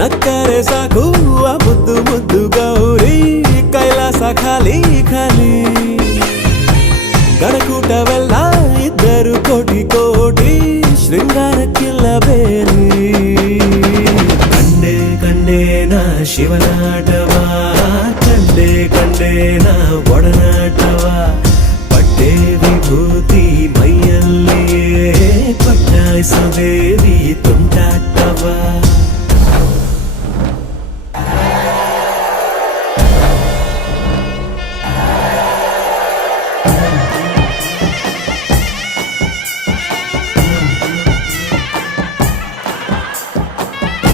ನಕ್ಕರೆ ಸಾಕು ಆ ಮುದ್ದು ಮುದ್ದು ಗೌರಿ ಕೈಲಾಸ ಖಾಲಿ ಖಾಲಿ ಗಣಕೂಟವೆಲ್ಲ ಇದ್ದರು ಕೋಟಿ ಕೋಟಿ ಶೃಂಗಾರಕ್ಕಿಲ್ಲ ಬೇರೆ ಕಂಡೆ ಕಂಡೆ ನಾ ಶಿವನಾಟ